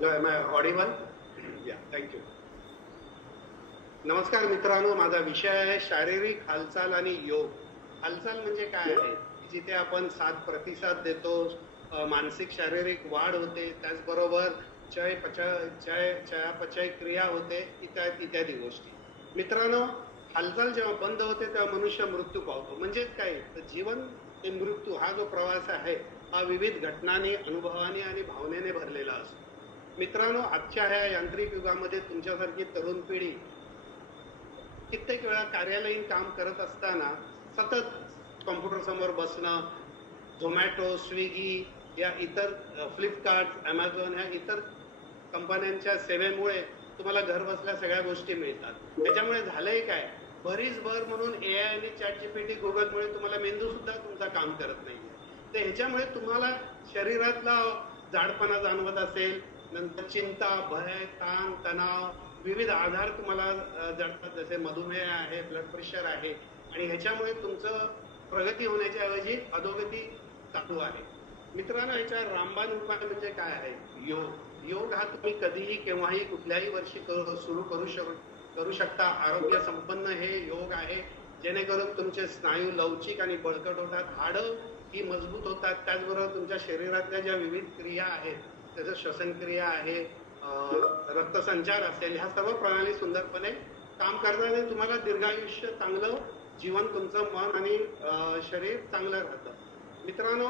Hello, am I audible? Yeah, thank you. नमस्कार मित्रांनो, माझा विषय आहे शारीरिक हालचाल आणि योग. हालचाल म्हणजे काय आहे? जिथे आपण साथ प्रतिसाद देतो, मानसिक शारीरिक वाढ होते, त्याचबरोबर चयापचय क्रिया होते, इत्यादी गोष्टी. मित्रांनो, हालचाल जेव्हा बंद होते तेव्हा मनुष्य मृत्यू पावतो. म्हणजे काय? तर जीवन ते मृत्यू हा जो प्रवास आहे हा विविध घटनांनी, अनुभवांनी आणि भावनेने भरलेला असतो. मित्रांनो, आजच्या ह्या यांत्रिक युगामध्ये तुमच्यासारखी तरुण पिढी कित्येक वेळा कार्यालयीन काम करत असताना सतत कॉम्प्युटर समोर बसणं, झोमॅटो, स्विगी या इतर फ्लिपकार्ट, अमेझॉन ह्या इतर कंपन्यांच्या सेवेमुळे तुम्हाला घर बसल्या सगळ्या गोष्टी मिळतात. त्याच्यामुळे झालंय काय, भरीसभर म्हणून AI आणि ChatGPT, गुगलमुळे तुम्हाला मेंदू सुद्धा तुमचा काम करत नाहीये. तर ह्याच्यामुळे तुम्हाला शरीरातला जाडपणा जाणवत असेल, नंतर चिंता, भय, ताण, तणाव, विविध आजार तुम्हाला जडतात, जसे मधुमेह आहे, ब्लड प्रेशर आहे, आणि ह्याच्यामुळे तुमचं प्रगती होण्याच्या ऐवजी अधोगती चालू आहे. मित्रांनो, याच्या रामबाण उपाय म्हणजे काय आहे? योग. योग हा तुम्ही कधीही केव्हाही कुठल्याही वर्षी सुरू करू शकता. आरोग्य संपन्न हे योग आहे, जेणेकरून तुमचे स्नायू लवचिक आणि बळकट होतात, हाडं ही मजबूत होतात. त्याचबरोबर तुमच्या शरीरातल्या ज्या विविध क्रिया आहेत, त्याचं श्वसनक्रिया आहे, रक्तसंचार असेल, ह्या सर्व प्रणाली सुंदरपणे काम करतात आणि तुम्हाला दीर्घायुष्य, चांगलं जीवन, तुमचं मन आणि शरीर चांगलं राहतं. मित्रांनो,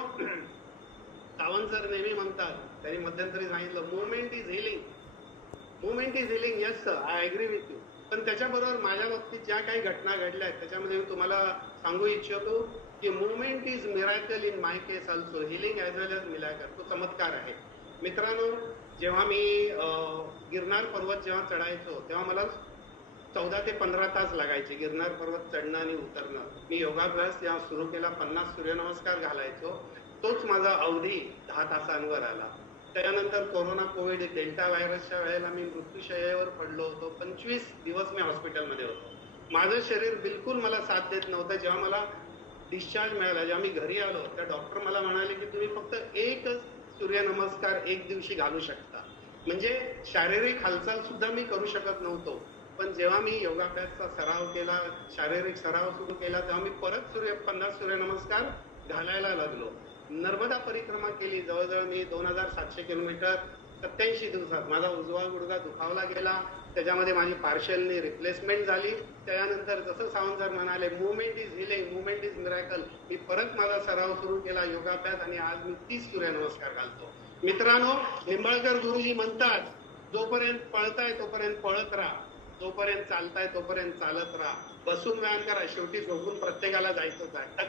सावंत सर नेहमी म्हणतात, त्यांनी मध्यंतरी सांगितलं, movement is healing. Movement is healing. Yes sir, I agree with you. पण त्याच्याबरोबर माझ्या बाबतीत ज्या काही घटना घडल्या आहेत त्याच्यामध्ये मी तुम्हाला सांगू इच्छितो की movement is miracle in my case also, healing as well as miracle. तो चमत्कार आहे. मित्रांनो, जेव्हा मी गिरनार पर्वत जेव्हा चढायचो तेव्हा मला 14 ते 15 तास लागायचे गिरनार पर्वत चढणं आणि उतरणं. मी योगाभ्यास जेव्हा सुरू केला, 50 सूर्यनमस्कार घालायचो, तोच माझा अवधी 10 तासांवर आला. त्यानंतर कोरोना, कोविड, डेल्टा व्हायरसच्या वेळेला मी मृत्यूशय्येवर पडलो होतो. 25 दिवस मी हॉस्पिटलमध्ये होतो. माझं शरीर बिलकुल मला साथ देत नव्हतं. जेव्हा मला डिस्चार्ज मिळाला, जेव्हा मी घरी आलो, त्या डॉक्टर मला म्हणाले की तुम्ही फक्त एकच सूर्यनमस्कार एक दिवशी घालू शकता. म्हणजे शारीरिक हालचाल सुद्धा मी करू शकत नव्हतो. पण जेव्हा मी योगाभ्यासचा सराव केला, शारीरिक सराव सुरू केला, तेव्हा मी परत 50 सूर्यनमस्कार घालायला लागलो. नर्मदा परिक्रमा केली. जवळजवळ मी 2700 किलोमीटर 87 दिवसात. माझा उजवा गुडघा दुखावला गेला, त्याच्यामध्ये माझी पार्शलनी रिप्लेसमेंट झाली. त्यानंतर जसं सावंत सर म्हणाले, movement is healing, movement is miracle, मी परत माझा सराव सुरू केला, योगाभ्यास, आणि आज मी 30 सूर्यनमस्कार घालतो. मित्रांनो, निंबाळकर गुरुजी म्हणतात, जोपर्यंत पळताय तोपर्यंत पळत राहा, जोपर्यंत चालताय तोपर्यंत चालत राहा, बसून व्यायाम करा, शेवटी झोपून प्रत्येकाला जायचंच आहे.